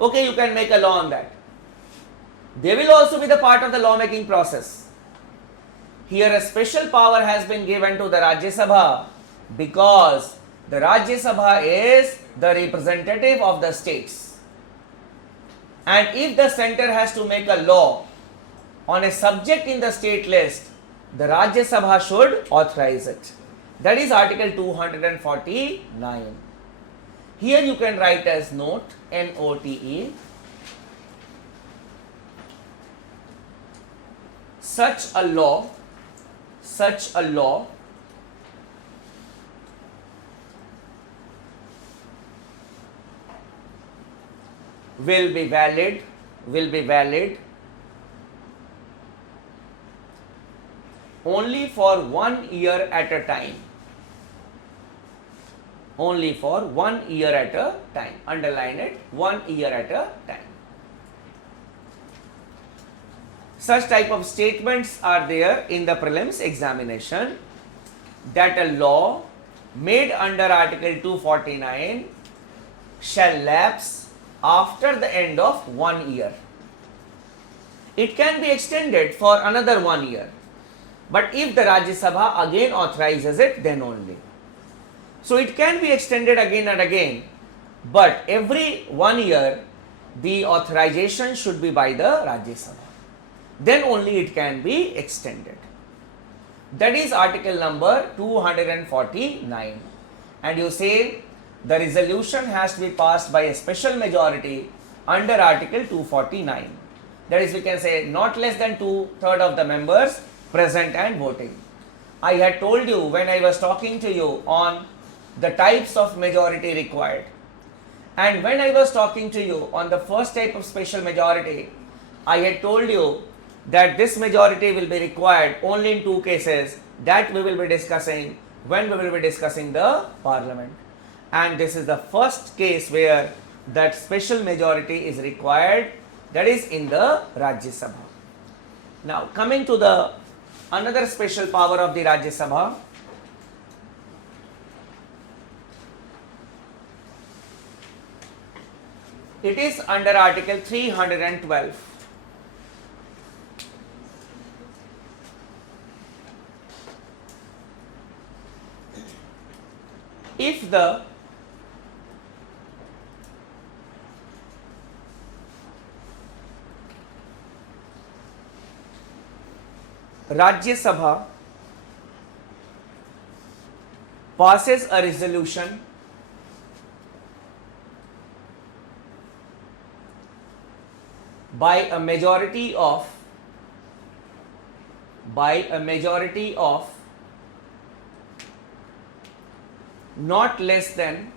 Okay, you can make a law on that. They will also be the part of the lawmaking process. Here a special power has been given to the Rajya Sabha because the Rajya Sabha is the representative of the states. And if the center has to make a law on a subject in the state list, the Rajya Sabha should authorize it. That is Article 249. Here you can write as note, N-O-T-E. Such a law will be valid only for 1 year at a time. Only for 1 year at a time. Underline it, 1 year at a time. Such type of statements are there in the prelims examination, that a law made under Article 249 shall lapse after the end of 1 year. It can be extended for another 1 year, but if the Rajya Sabha again authorizes it, then only. So it can be extended again and again, but every 1 year the authorization should be by the Rajya Sabha. Then only it can be extended. That is article number 249. And you say the resolution has to be passed by a special majority under article 249. That is, we can say not less than 2/3 of the members present and voting. I had told you when I was talking to you on the types of majority required, and when I was talking to you on the first type of special majority, I had told you that this majority will be required only in 2 cases that we will be discussing when we will be discussing the parliament. And this is the first case where that special majority is required, that is in the Rajya Sabha. Now coming to the another special power of the Rajya Sabha, it is under article 312. If the Rajya Sabha passes a resolution by a majority of not less than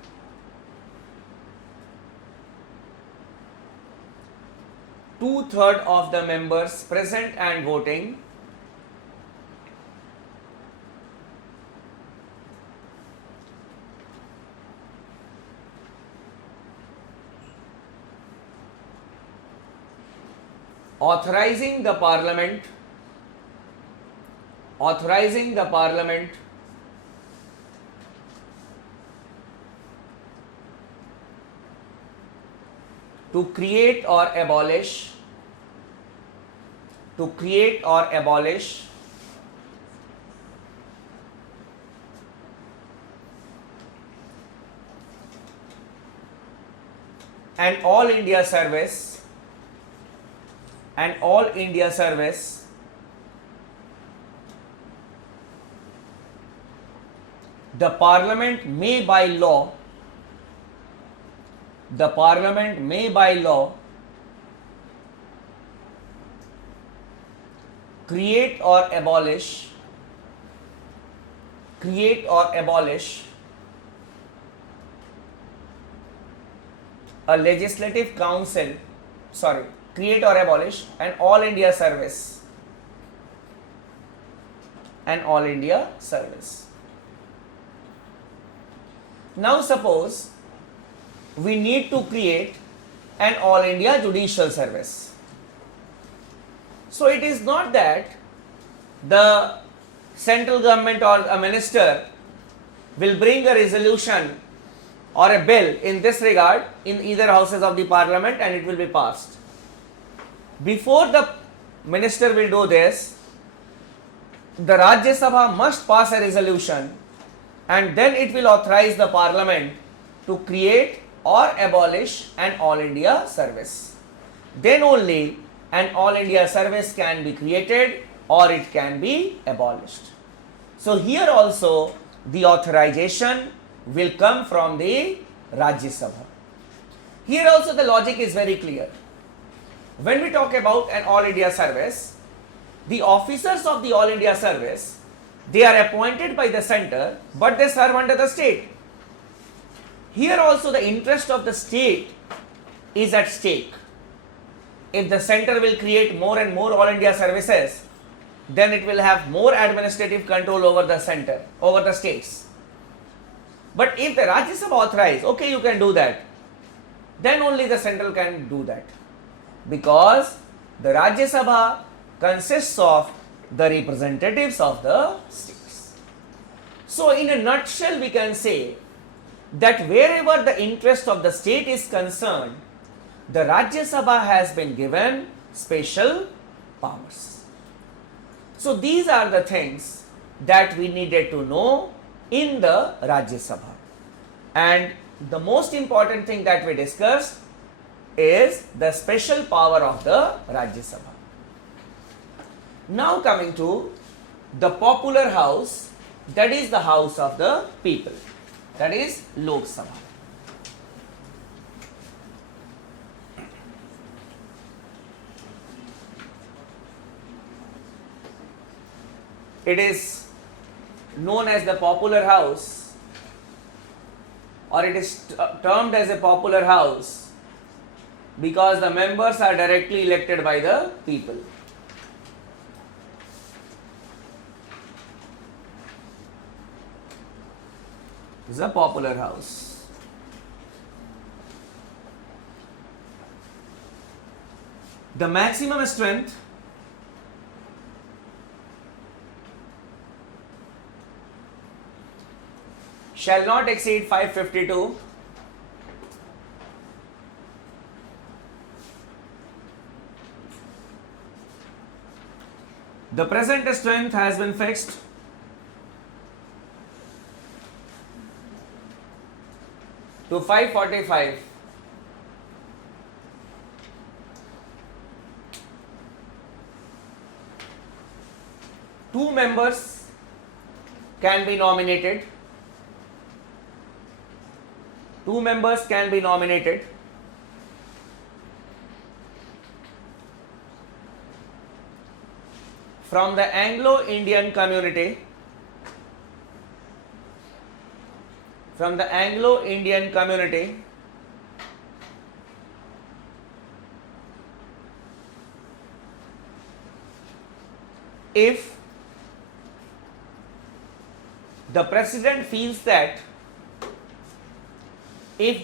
2/3 of the members present and voting, authorizing the parliament to create or abolish an all India service the parliament may by law create or abolish a legislative council, create or abolish an all India service. Now suppose we need to create an all India judicial service. So it is not that the central government or a minister will bring a resolution or a bill in this regard in either houses of the parliament, and it will be passed. Before the minister will do this, the Rajya Sabha must pass a resolution, and then it will authorize the parliament to create or abolish an all India service. Then only an all India service can be created or it can be abolished. So here also the authorization will come from the Rajya Sabha. Here also the logic is very clear. When we talk about an all India service, the officers of the all India service, they are appointed by the center, but they serve under the state. Here also the interest of the state is at stake. If the center will create more and more all India services, then it will have more administrative control over the center, over the states. But if the Rajya Sabha authorize, okay, you can do that, then only the central can do that. Because the Rajya Sabha consists of the representatives of the states. So in a nutshell, we can say that wherever the interest of the state is concerned, the Rajya Sabha has been given special powers. So these are the things that we needed to know in the Rajya Sabha. And the most important thing that we discussed is the special power of the Rajya Sabha. Now coming to the popular house, that is the house of the people, that is Lok Sabha. It is known as the popular house, or it is termed as a popular house because the members are directly elected by the people. This is a popular house. The maximum strength shall not exceed 552. The present strength has been fixed to 545. Two members can be nominated. Two members can be nominated from the Anglo-Indian community, if the president feels that the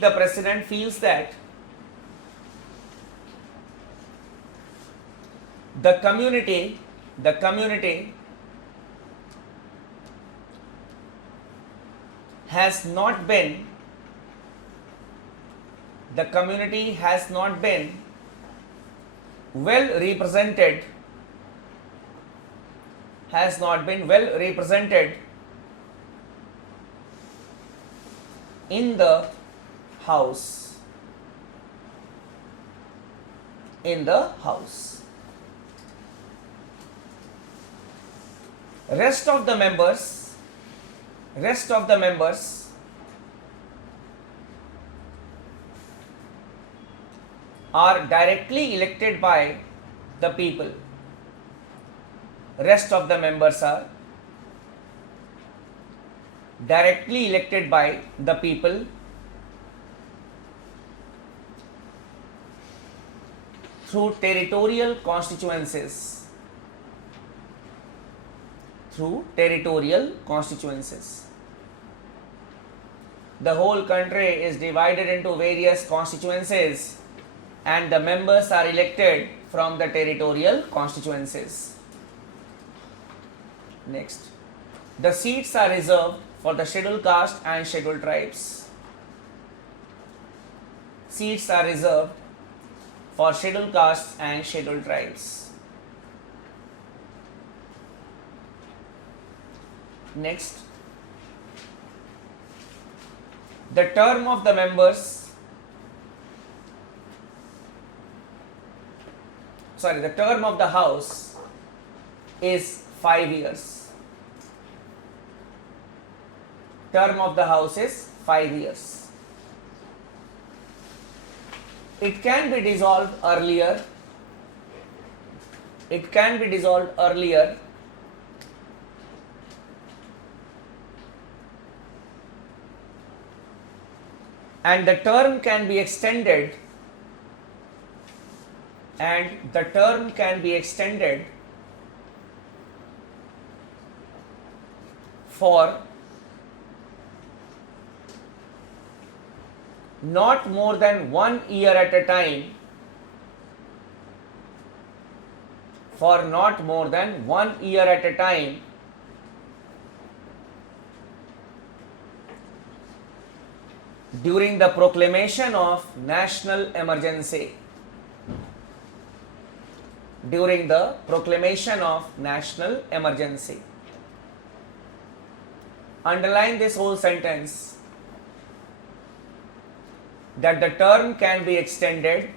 community has not been well represented in the house. Rest of the members are directly elected by the people. Rest of the members are directly elected by the people through territorial constituencies. The whole country is divided into various constituencies, and the members are elected from the territorial constituencies. Next, the seats are reserved for the scheduled caste and scheduled tribes. seats are reserved for scheduled castes and scheduled tribes. Next, the term of the members, the term of the house is 5 years. Term of the house is 5 years. It can be dissolved earlier. It can be dissolved earlier and the term can be extended for not more than 1 year at a time, during the proclamation of national emergency. During the proclamation of national emergency. Underline this whole sentence, that the term can be extended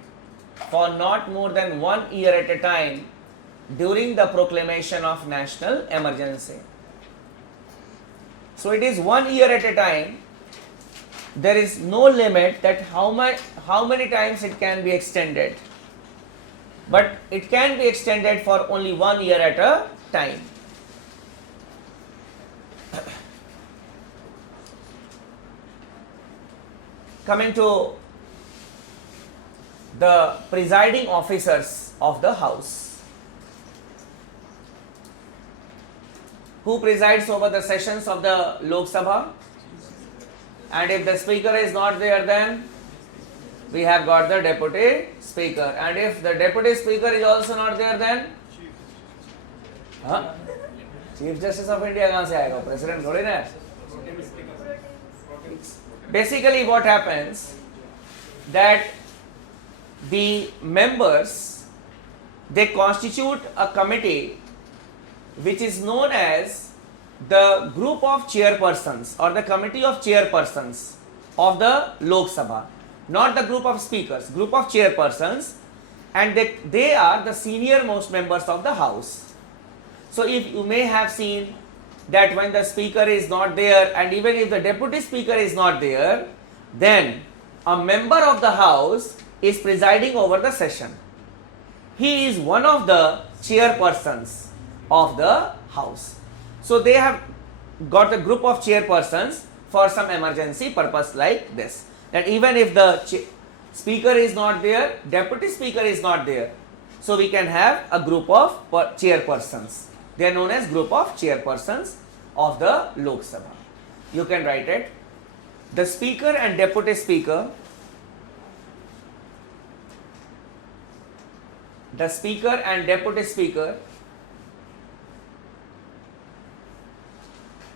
for not more than 1 year at a time during the proclamation of national emergency. So it is 1 year at a time. There is no limit that how many times it can be extended, but it can be extended for only 1 year at a time. Coming to the presiding officers of the house. Who presides over the sessions of the Lok Sabha? And if the speaker is not there, then we have got the deputy speaker. And if the deputy speaker is also not there, then Chief Justice of India कहाँ से आएगा? President थोड़ी ना है. Basically what happens, that the members, they constitute a committee which is known as the group of chairpersons or the committee of chairpersons of the Lok Sabha, not the group of speakers, group of chairpersons, and they are the senior most members of the house. So if you may have seen that when the speaker is not there and even if the deputy speaker is not there, then a member of the house is presiding over the session. He is one of the chairpersons of the house. So they have got a group of chairpersons for some emergency purpose like this. That even if the speaker is not there, deputy speaker is not there, so we can have a group of chairpersons. They are known as group of chairpersons of the Lok Sabha. You can write it. The speaker and deputy speaker,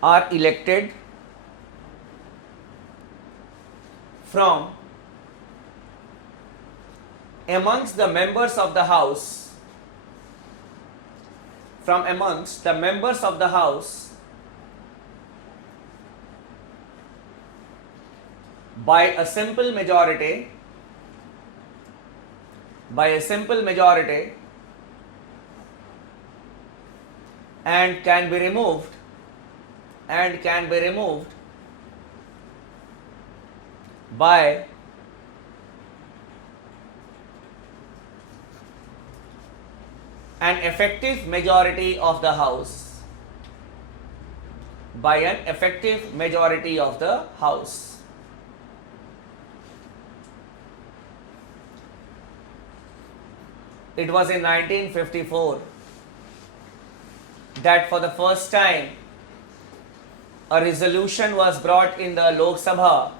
are elected from amongst the members of the house, by a simple majority, and can be removed by an effective majority of the house. It was in 1954 that for the first time a resolution was brought in the Lok Sabha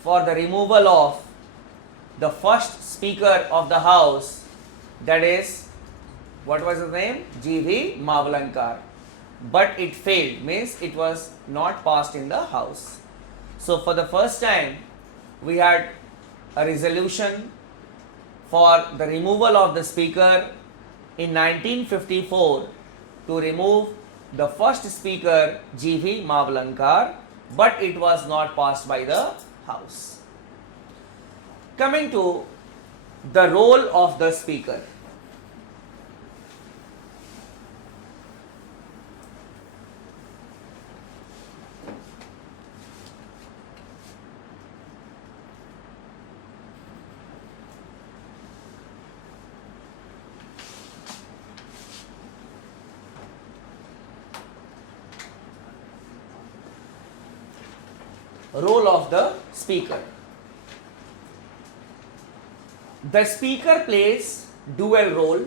for the removal of the first speaker of the house, that is, what was his name? G.V. Mavlankar. But it failed, means it was not passed in the house. So for the first time we had a resolution for the removal of the speaker in 1954 to remove the first speaker G.V. Mavlankar, but it was not passed by the House. Coming to the role of the speaker. Role of the speaker. The speaker plays dual role.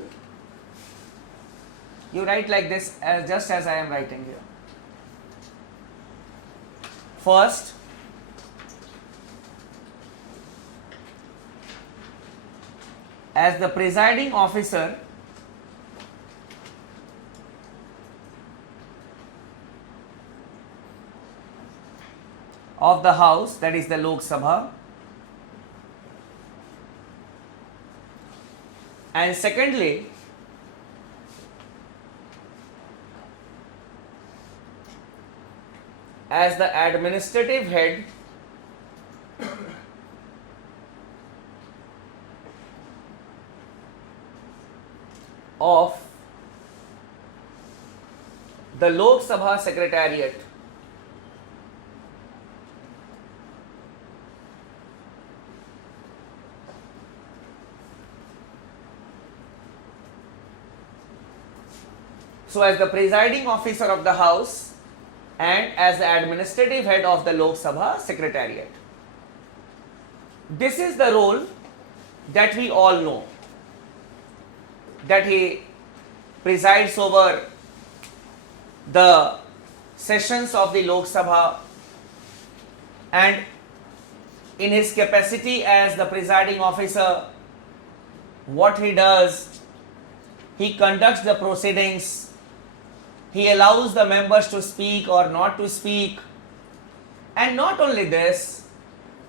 You write like this, just as I am writing here. First, as the presiding officer of the House, that is the Lok Sabha, and secondly, as the administrative head of the Lok Sabha Secretariat. So, as the presiding officer of the House and as the administrative head of the Lok Sabha Secretariat. This is the role that we all know, that he presides over the sessions of the Lok Sabha, and in his capacity as the presiding officer, what he does, he conducts the proceedings. He allows the members to speak or not to speak, and not only this,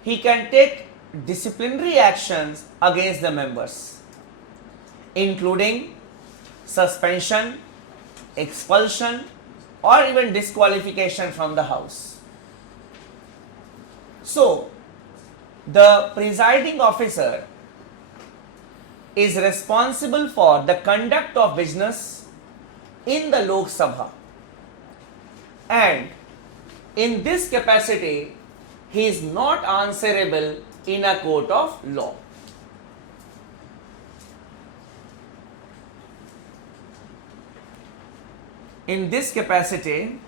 he can take disciplinary actions against the members, including suspension, expulsion, or even disqualification from the House. So, the presiding officer is responsible for the conduct of business in the Lok Sabha, and in this capacity he is not answerable in a court of law. In this capacity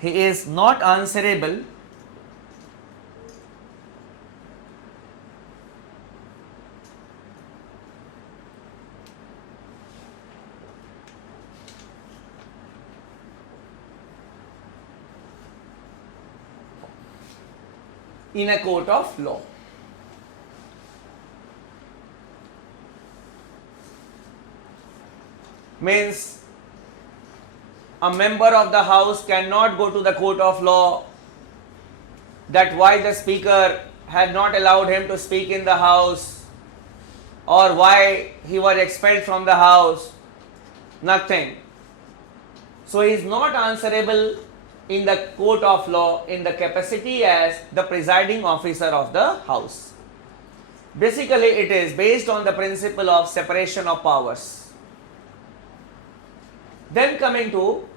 he is not answerable in a court of law. Means a member of the House cannot go to the court of law that why the speaker had not allowed him to speak in the House, or why he was expelled from the House. Nothing. So he is not answerable in the court of law in the capacity as the presiding officer of the House. Basically, it is based on the principle of separation of powers. Then coming to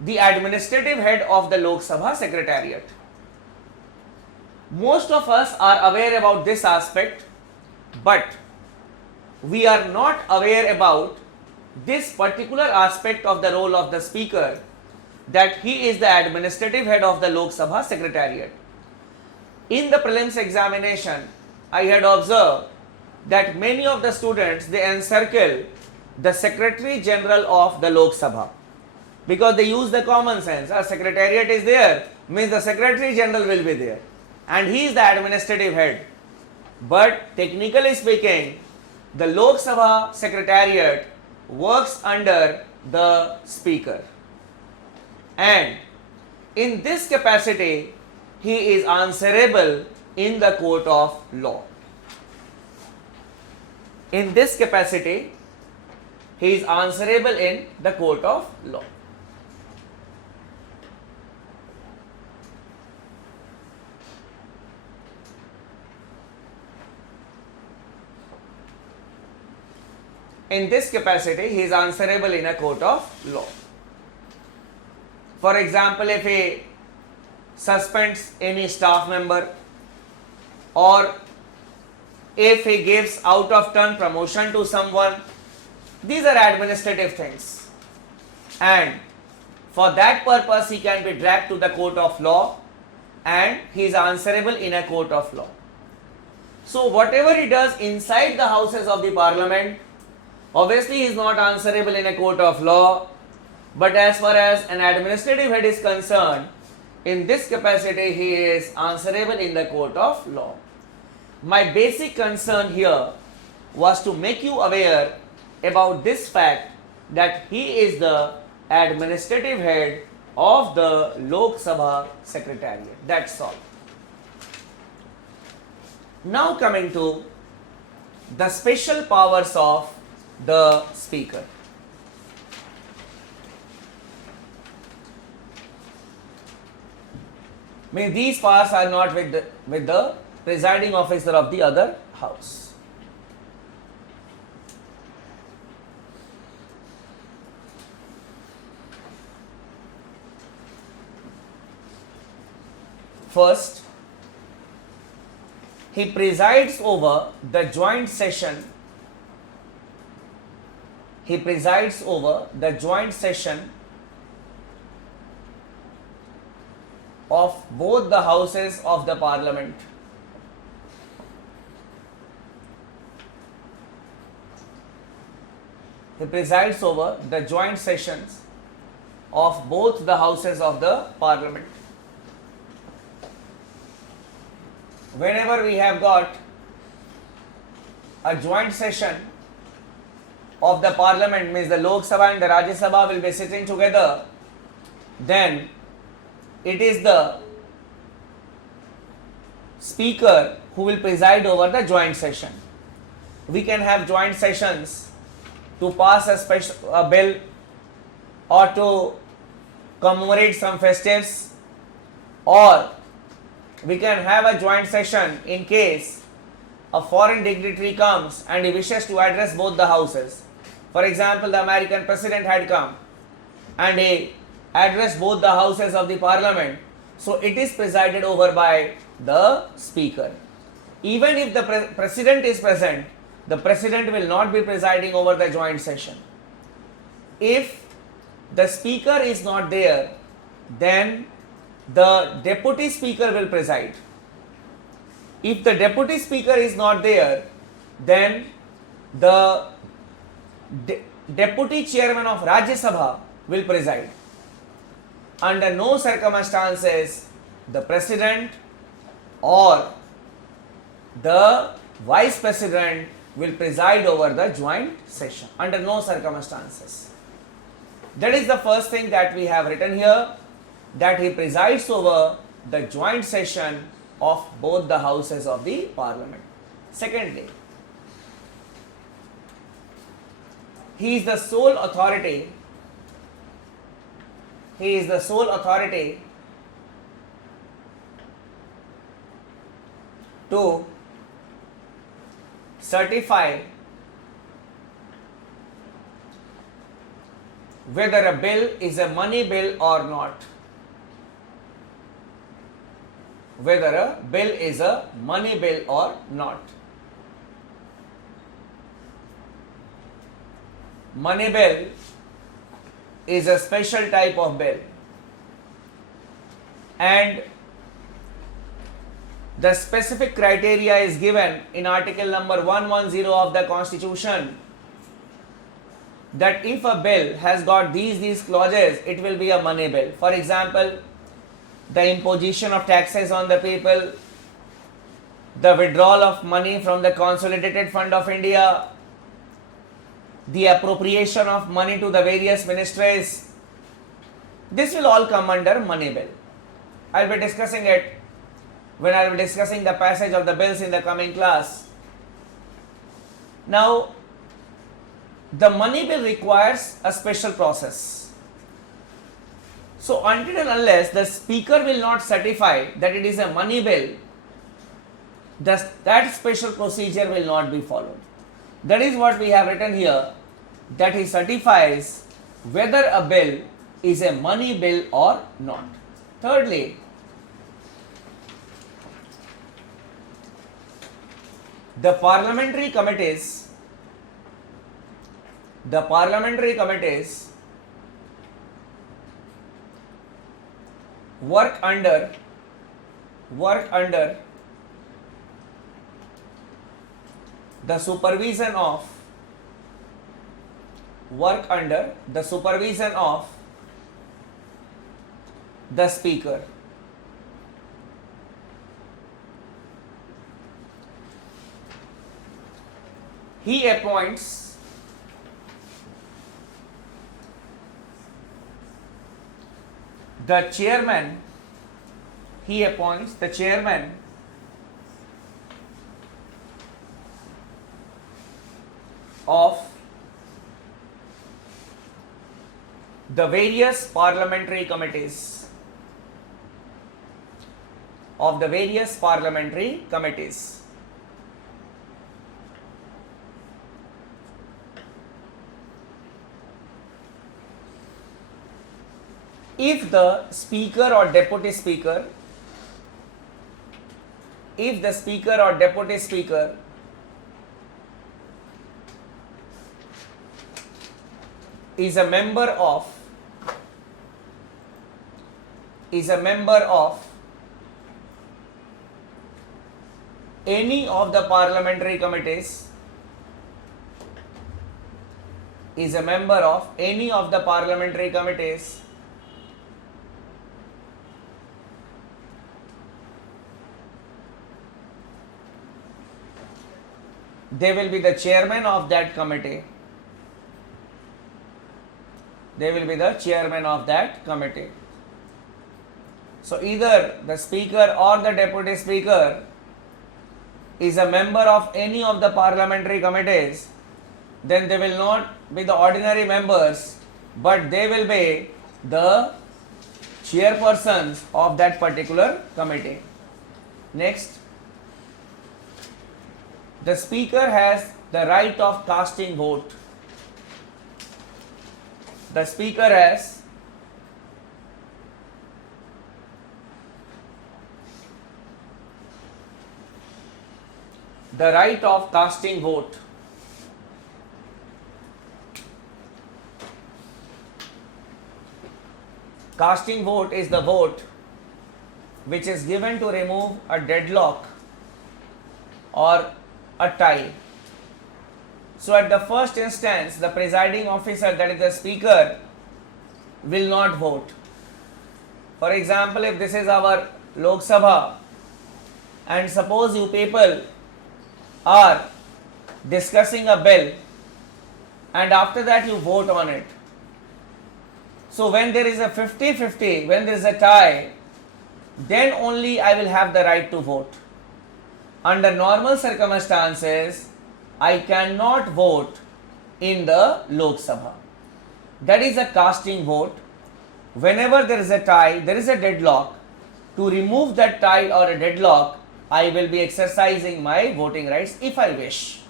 the administrative head of the Lok Sabha Secretariat. Most of us are aware about this aspect, but we are not aware about this particular aspect of the role of the speaker, that he is the administrative head of the Lok Sabha Secretariat. In the prelims examination, I had observed that many of the students, they encircle the Secretary General of the Lok Sabha, because they use the common sense. A secretariat is there, means the Secretary General will be there, and he is the administrative head. But technically speaking, the Lok Sabha Secretariat works under the Speaker, and in this capacity he is answerable in the court of law. In this capacity, he is answerable in the court of law. In this capacity, he is answerable in a court of law. For example, if he suspends any staff member, or if he gives out of turn promotion to someone, these are administrative things, and for that purpose he can be dragged to the court of law and he is answerable in a court of law. So whatever he does inside the houses of the parliament, obviously he is not answerable in a court of law, but as far as an administrative head is concerned, in this capacity he is answerable in the court of law. My basic concern here was to make you aware about this fact that he is the administrative head of the Lok Sabha Secretariat. That's all. Now coming to the special powers of the Speaker. These powers are not with the presiding officer of the other house. First, he presides over the joint session. He presides over the joint session of both the houses of the parliament. He presides over the joint sessions of both the houses of the parliament. Whenever we have got a joint session of the parliament, means the Lok Sabha and the Rajya Sabha will be sitting together, then it is the speaker who will preside over the joint session. We can have joint sessions to pass a bill or to commemorate some festives, or we can have a joint session in case a foreign dignitary comes and he wishes to address both the houses. For example, the American president had come and he addressed both the houses of the parliament. So it is presided over by the speaker. Even if the president is present, the president will not be presiding over the joint session. If the speaker is not there, then the deputy speaker will preside. If the deputy speaker is not there, then the deputy chairman of Rajya Sabha will preside. Under no circumstances the president or the vice president will preside over the joint session. Under no circumstances. That is the first thing that we have written here, that he presides over the joint session of both the houses of the parliament. Secondly, he is the sole authority. He is the sole authority to certify whether a bill is a money bill or not. Whether a bill is a money bill or not. Money bill is a special type of bill, and the specific criteria is given in article number 110 of the Constitution, that if a bill has got these clauses, it will be a money bill. For example, the imposition of taxes on the people, the withdrawal of money from the Consolidated Fund of India, the appropriation of money to the various ministries, this will all come under money bill. I will be discussing it when I will be discussing the passage of the bills in the coming class. Now, the money bill requires a special process. So, until and unless the speaker will not certify that it is a money bill, that special procedure will not be followed. That is what we have written here, that he certifies whether a bill is a money bill or not. Thirdly, the parliamentary committees work under the supervision of the speaker. He appoints the chairman of the various parliamentary committees. If the speaker or deputy speaker is a member of any of the parliamentary committees, they will be the chairman of that committee. So either the speaker or the deputy speaker is a member of any of the parliamentary committees, then they will not be the ordinary members, but they will be the chairpersons of that particular committee. Next, the speaker has the right of casting vote. The speaker has the right of casting vote. Casting vote is the vote which is given to remove a deadlock or a tie. So at the first instance, the presiding officer, that is the speaker, will not vote. For example, if this is our Lok Sabha and suppose you people are discussing a bill and after that you vote on it. So when there is a 50-50, when there is a tie, then only I will have the right to vote. Under normal circumstances, I cannot vote in the Lok Sabha. That is a casting vote. Whenever there is a tie, there is a deadlock. To remove that tie or a deadlock, I will be exercising my voting rights if I wish.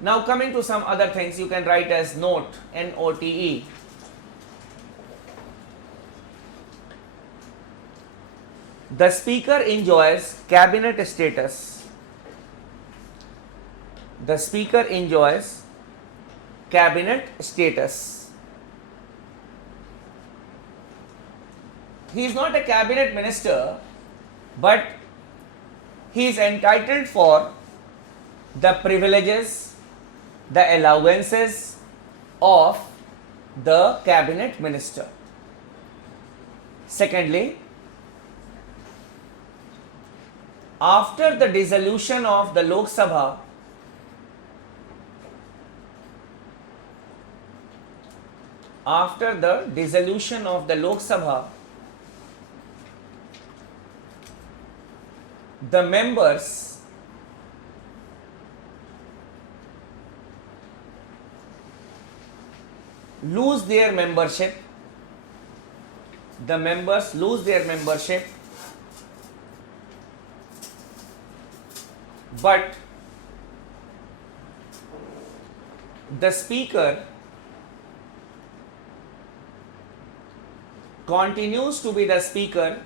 Now coming to some other things, you can write as note, N-O-T-E. The speaker enjoys cabinet status. The speaker enjoys cabinet status. He is not a cabinet minister, but he is entitled for the privileges, the allowances of the cabinet minister. Secondly, after the dissolution of the Lok Sabha, after the dissolution of the Lok Sabha, the members lose their membership, the members lose their membership, but the speaker continues to be the speaker